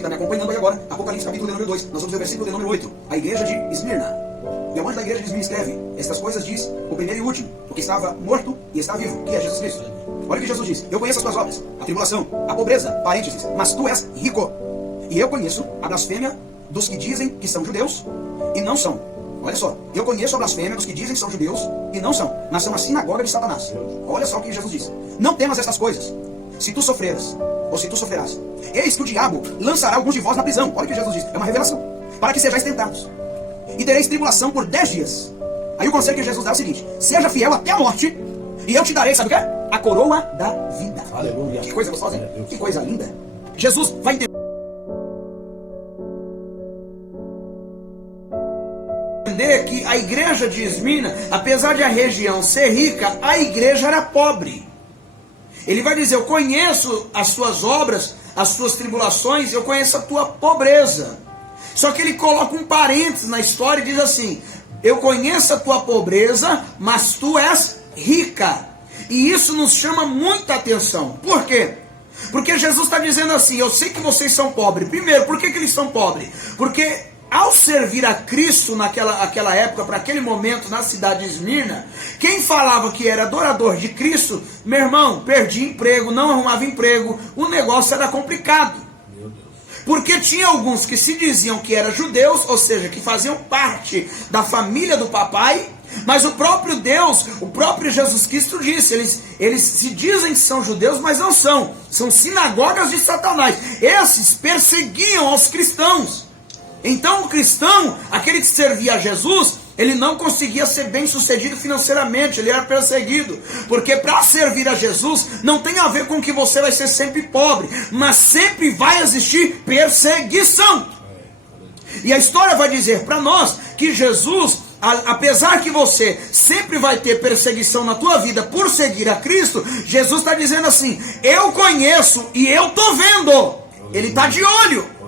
que está me acompanhando aí agora, Apocalipse capítulo de número 2, nós vamos ver o versículo de número 8, a igreja de Esmirna. E o anjo da igreja de Esmirna escreve: estas coisas diz o primeiro e o último, o que estava morto e está vivo, que é Jesus Cristo. Olha o que Jesus diz: eu conheço as tuas obras, a tribulação, a pobreza, parênteses, mas tu és rico. E eu conheço a blasfêmia dos que dizem que são judeus e não são. Olha só, eu conheço a blasfêmia dos que dizem que são judeus e não são, mas são a sinagoga de Satanás. Olha só o que Jesus diz: não temas estas coisas, se tu sofreras, ou se tu sofrerás, eis que o diabo lançará alguns de vós na prisão. Olha o que Jesus diz, é uma revelação: para que sejais tentados, e tereis tribulação por 10 dias. Aí o conselho que Jesus dá é o seguinte: seja fiel até a morte, e eu te darei, sabe o que é? A coroa da vida. Aleluia. Que coisa gostosa, hein? Que coisa linda. Jesus vai entender que a igreja de Esmirna, apesar de a região ser rica, a igreja era pobre. Ele vai dizer: eu conheço as suas obras, as suas tribulações, eu conheço a tua pobreza. Só que ele coloca um parênteses na história e diz assim: eu conheço a tua pobreza, mas tu és rica. E isso nos chama muita atenção. Por quê? Porque Jesus está dizendo assim: eu sei que vocês são pobres. Primeiro, por que eles são pobres? Porque ao servir a Cristo naquela época, para aquele momento, na cidade de Esmirna, quem falava que era adorador de Cristo, meu irmão, perdia emprego, não arrumava emprego, o negócio era complicado. Porque tinha alguns que se diziam que eram judeus, ou seja, que faziam parte da família do papai, mas o próprio Deus, o próprio Jesus Cristo disse, eles se dizem que são judeus, mas não são. São sinagogas de Satanás. Esses perseguiam aos cristãos. Então o cristão, aquele que servia a Jesus, ele não conseguia ser bem sucedido financeiramente, ele era perseguido. Porque para servir a Jesus não tem a ver com que você vai ser sempre pobre, mas sempre vai existir perseguição. E a história vai dizer para nós que Jesus, apesar que você sempre vai ter perseguição na tua vida por seguir a Cristo, Jesus está dizendo assim: eu conheço e eu estou vendo. Ele está de olho.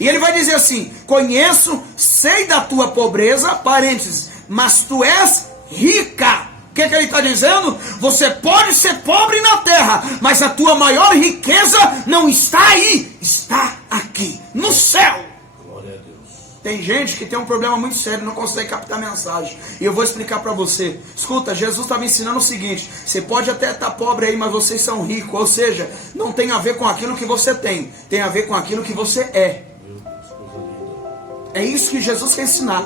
E ele vai dizer assim: conheço, sei da tua pobreza, parênteses, mas tu és rica. O que ele está dizendo? Você pode ser pobre na terra, mas a tua maior riqueza não está aí, está aqui, no céu. Glória a Deus. Tem gente que tem um problema muito sério, não consegue captar a mensagem. E eu vou explicar para você. Escuta, Jesus estava ensinando o seguinte: você pode até estar pobre aí, mas vocês são ricos. Ou seja, não tem a ver com aquilo que você tem a ver com aquilo que você é. É isso que Jesus quer ensinar.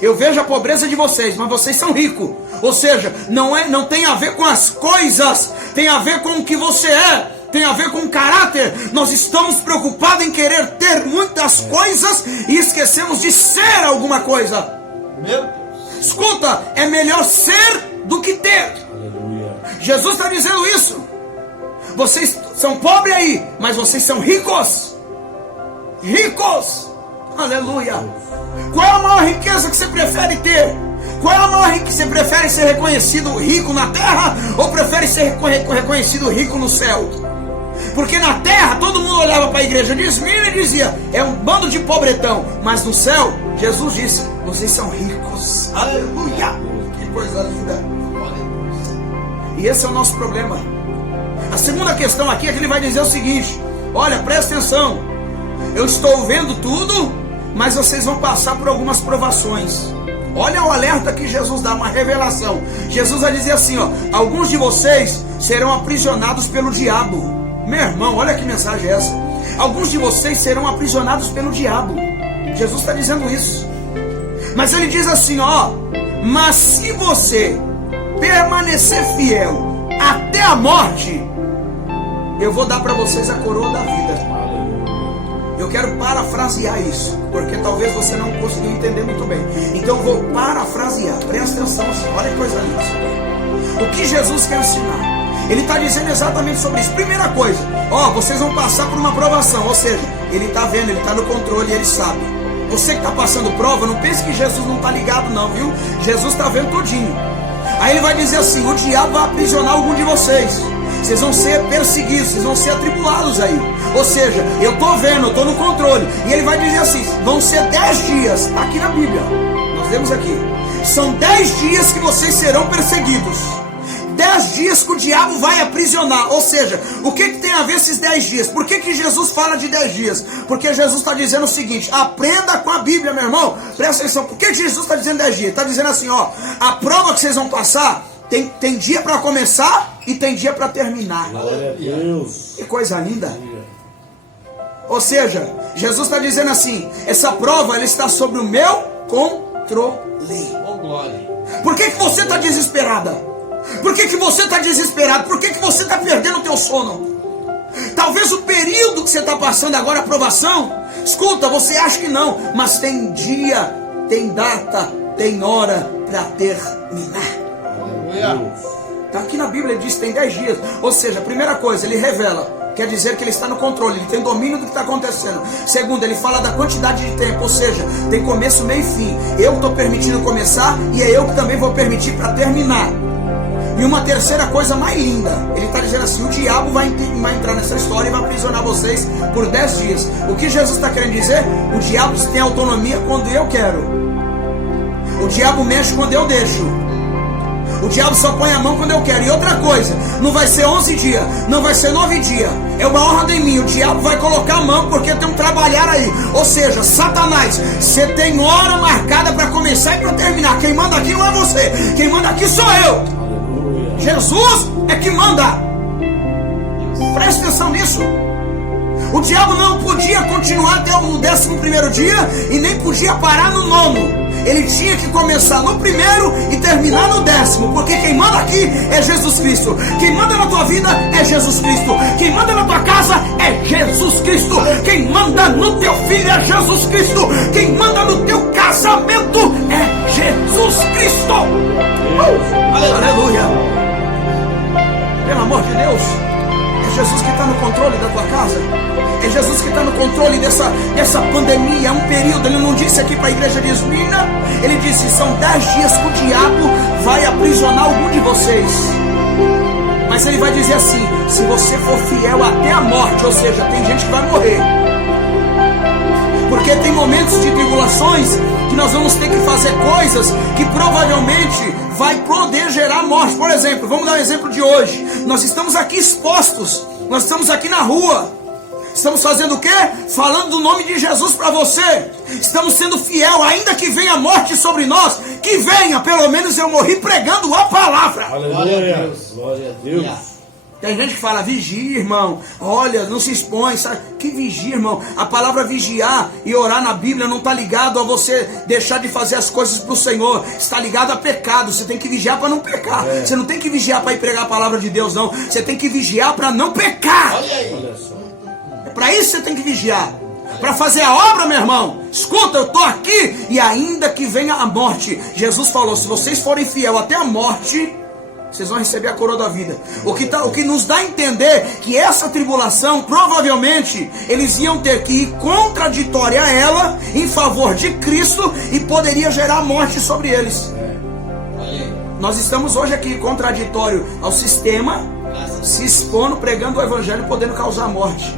Eu vejo a pobreza de vocês, mas vocês são ricos. Ou seja, não tem a ver com as coisas, tem a ver com o que você é, tem a ver com o caráter. Nós estamos preocupados em querer ter muitas coisas e esquecemos de ser alguma coisa. Meu Deus. Escuta, é melhor ser do que ter. Aleluia. Jesus está dizendo isso. Vocês são pobres aí, mas vocês são ricos. Ricos. Aleluia. Qual é a maior riqueza que você prefere ter? Qual é a maior riqueza? Você prefere ser reconhecido rico na terra ou prefere ser reconhecido rico no céu? Porque na terra todo mundo olhava para a igreja de Esmirna e dizia: é um bando de pobretão. Mas no céu, Jesus disse: vocês são ricos. Aleluia. Que coisa linda. E esse é o nosso problema. A segunda questão aqui é que ele vai dizer o seguinte: olha, presta atenção, eu estou vendo tudo, mas vocês vão passar por algumas provações. Olha o alerta que Jesus dá, uma revelação. Jesus vai dizer assim, ó: alguns de vocês serão aprisionados pelo diabo. Meu irmão, olha que mensagem é essa. Alguns de vocês serão aprisionados pelo diabo. Jesus está dizendo isso. Mas ele diz assim, ó: mas se você permanecer fiel até a morte, eu vou dar para vocês a coroa da vida. Eu quero parafrasear isso, porque talvez você não consiga entender muito bem. Então eu vou parafrasear. Presta atenção, olha que coisa linda. O que Jesus quer ensinar? Ele está dizendo exatamente sobre isso. Primeira coisa, ó, vocês vão passar por uma provação. Ou seja, ele está vendo, ele está no controle, ele sabe. Você que está passando prova, não pense que Jesus não está ligado não, viu? Jesus está vendo tudinho. Aí ele vai dizer assim: o diabo vai aprisionar algum de vocês. Vocês vão ser perseguidos, vocês vão ser atribulados aí. Ou seja, eu estou vendo, eu estou no controle. E ele vai dizer assim: vão ser 10 dias. Está aqui na Bíblia, nós lemos aqui. São 10 dias que vocês serão perseguidos. 10 dias que o diabo vai aprisionar. Ou seja, o que tem a ver esses 10 dias? Por que Jesus fala de 10 dias? Porque Jesus está dizendo o seguinte: aprenda com a Bíblia, meu irmão. Presta atenção. Por que Jesus está dizendo 10 dias? Está dizendo assim, ó, a prova que vocês vão passar, tem dia para começar e tem dia para terminar. Glória a Deus. Que coisa linda. Ou seja, Jesus está dizendo assim: essa prova ela está sobre o meu controle. Oh, glória. Por que você está desesperada? Por que você está desesperado? Por que você está perdendo o teu sono? Talvez o período que você está passando agora, a provação, escuta, você acha que não, mas tem dia, tem data, tem hora para terminar. Está aqui na Bíblia, ele diz que tem 10 dias. Ou seja, a primeira coisa, ele revela, quer dizer que ele está no controle, ele tem domínio do que está acontecendo. Segundo, ele fala da quantidade de tempo, ou seja, tem começo, meio e fim. Eu estou permitindo começar e é eu que também vou permitir para terminar. E uma terceira coisa mais linda, ele está dizendo assim: o diabo vai entrar nessa história e vai aprisionar vocês por 10 dias. O que Jesus está querendo dizer? O diabo tem autonomia quando eu quero. O diabo mexe quando eu deixo. O diabo só põe a mão quando eu quero. E outra coisa, não vai ser 11 dias, não vai ser 9 dias. É uma ordem minha. O diabo vai colocar a mão porque tem um trabalhar aí. Ou seja, Satanás, você tem hora marcada para começar e para terminar. Quem manda aqui não é você. Quem manda aqui sou eu. Jesus é que manda. Presta atenção nisso. O diabo não podia continuar até o 11º dia e nem podia parar no 9º. Ele tinha que começar no 1º e terminar no 10º, porque quem manda aqui é Jesus Cristo. Quem manda na tua vida é Jesus Cristo. Quem manda na tua casa é Jesus Cristo. Quem manda no teu filho é Jesus Cristo. Quem manda no teu casamento é Jesus Cristo. Aleluia. Pelo amor de Deus, é Jesus que está no controle da tua casa. É Jesus que está no controle dessa pandemia. É um período. Ele não disse aqui para a igreja de Esmirna. Ele disse: são 10 dias que o diabo vai aprisionar algum de vocês. Mas ele vai dizer assim: se você for fiel até a morte. Ou seja, tem gente que vai morrer. Porque tem momentos de tribulações que nós vamos ter que fazer coisas que provavelmente vai poder gerar morte. Por exemplo, vamos dar um exemplo de hoje. Nós estamos aqui expostos. Nós estamos aqui na rua. Estamos fazendo o quê? Falando do nome de Jesus para você. Estamos sendo fiel, ainda que venha a morte sobre nós. Que venha, pelo menos eu morri pregando a palavra. Aleluia. Glória a Deus. Tem gente que fala: vigia, irmão. Olha, não se expõe, sabe? Que vigia, irmão? A palavra vigiar e orar na Bíblia não está ligado a você deixar de fazer as coisas para o Senhor. Está ligado a pecado. Você tem que vigiar para não pecar. Você não tem que vigiar para ir pregar a palavra de Deus, não. Você tem que vigiar para não pecar. Olha aí. Olha só. É para isso que você tem que vigiar. Para fazer a obra, meu irmão. Escuta, eu estou aqui e ainda que venha a morte. Jesus falou: se vocês forem fiel até a morte, vocês vão receber a coroa da vida. O que nos dá a entender que essa tribulação, provavelmente, eles iam ter que ir contraditória a ela, em favor de Cristo, e poderia gerar morte sobre eles. Nós estamos hoje aqui contraditório ao sistema, se expondo, pregando o evangelho, podendo causar morte.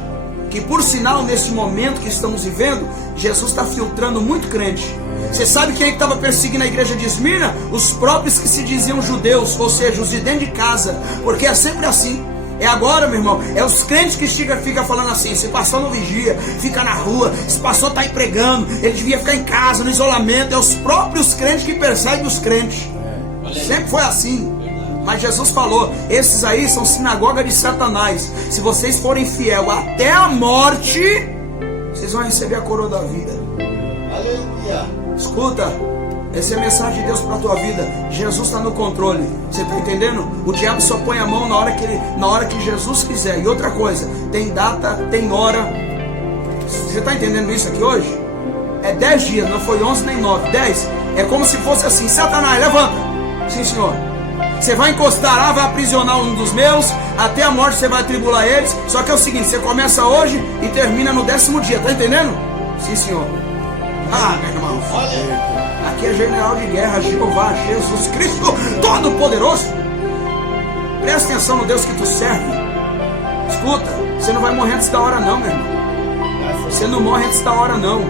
Que por sinal, nesse momento que estamos vivendo, Jesus está filtrando muito crente. Você sabe quem é que estava perseguindo a igreja de Esmirna? Os próprios que se diziam judeus, ou seja, os de dentro de casa. Porque é sempre assim. É agora, meu irmão, é os crentes que ficam falando assim: esse pastor não vigia, fica na rua, esse pastor está aí pregando, ele devia ficar em casa, no isolamento. É os próprios crentes que perseguem os crentes. Sempre foi assim. Mas Jesus falou: esses aí são sinagoga de Satanás. Se vocês forem fiel até a morte, vocês vão receber a coroa da vida. Aleluia. Escuta, essa é a mensagem de Deus para a tua vida. Jesus está no controle. Você está entendendo? O diabo só põe a mão na hora que Jesus quiser. E outra coisa, tem data, tem hora. Você está entendendo isso aqui hoje? É 10 dias, não foi 11 nem 9, 10. É como se fosse assim: Satanás, levanta. Sim, senhor. Você vai encostar lá, vai aprisionar um dos meus, até a morte você vai tribular eles. Só que é o seguinte: você começa hoje e termina no 10º dia, tá entendendo? Sim, senhor. Ah, meu irmão, aqui é general de guerra, Jeová, Jesus Cristo Todo-Poderoso. Presta atenção no Deus que tu serve. Escuta, você não vai morrer antes da hora não, meu irmão. Você não morre antes da hora não.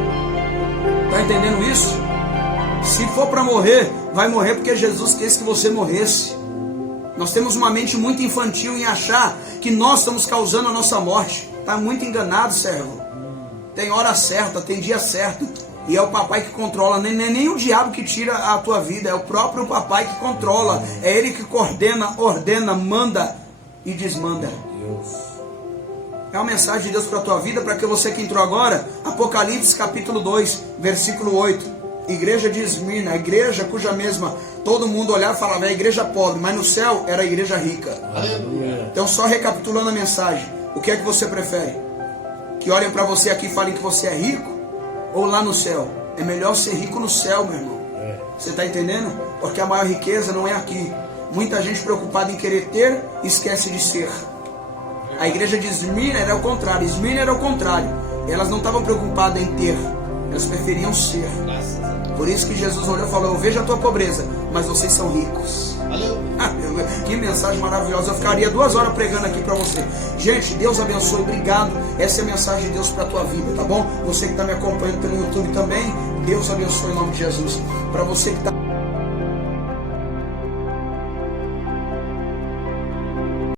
Tá entendendo isso? Se for para morrer, vai morrer porque Jesus quis que você morresse. Nós temos uma mente muito infantil em achar que nós estamos causando a nossa morte. Está muito enganado, servo. Tem hora certa, tem dia certo. E é o papai que controla. Não é nem o diabo que tira a tua vida. É o próprio papai que controla. É ele que coordena, ordena, manda e desmanda. É uma mensagem de Deus para a tua vida, para que você que entrou agora. Apocalipse capítulo 2, versículo 8. Igreja de Esmirna, a igreja cuja mesma todo mundo olhava e falava, é a igreja pobre, mas no céu era a igreja rica. Aleluia. Então, só recapitulando a mensagem, o que é que você prefere? Que olhem para você aqui e falem que você é rico? Ou lá no céu? É melhor ser rico no céu, meu irmão. Você está entendendo? Porque a maior riqueza não é aqui. Muita gente preocupada em querer ter, esquece de ser. A igreja de Esmirna era o contrário. Esmirna era o contrário. Elas não estavam preocupadas em ter, elas preferiam ser. Por isso que Jesus olhou e falou, eu vejo a tua pobreza, mas vocês são ricos. Aleluia. Que mensagem maravilhosa. Eu ficaria 2 horas pregando aqui para você. Gente, Deus abençoe, obrigado. Essa é a mensagem de Deus para a tua vida, tá bom? Você que está me acompanhando pelo YouTube também, Deus abençoe em nome de Jesus. Para você que está